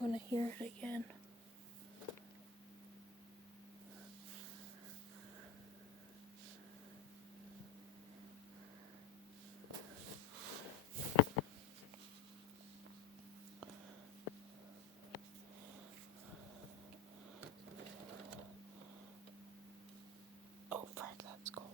gonna hear it again. Oh, frick, that's cold.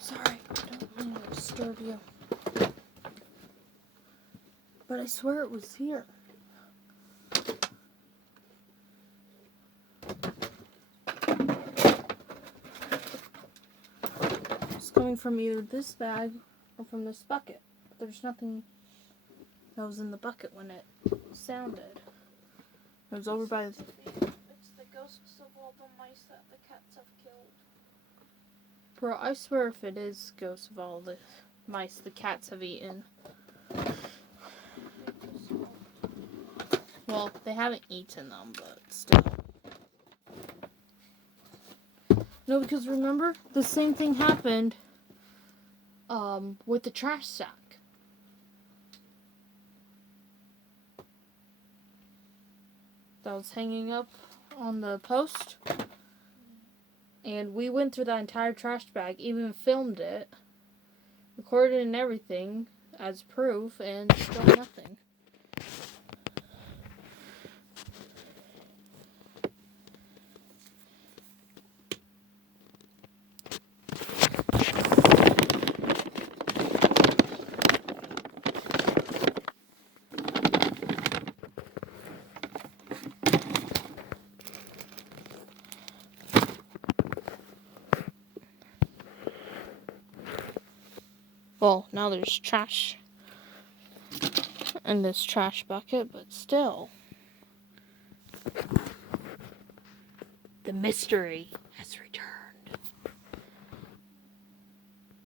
Sorry, I don't mean to disturb you. But I swear it was here. It's coming from either this bag or from this bucket. But there's nothing that was in the bucket when it sounded. It was over by. It's the ghosts of all the mice that the cats have killed. Bro, I swear if it is ghosts of all the mice the cats have eaten. Well, they haven't eaten them, but still. No, because remember, the same thing happened with the trash sack. That was hanging up on the post. And we went through that entire trash bag, even filmed it, recorded and everything as proof, and still nothing. Well, now there's trash in this trash bucket, but still. The mystery has returned.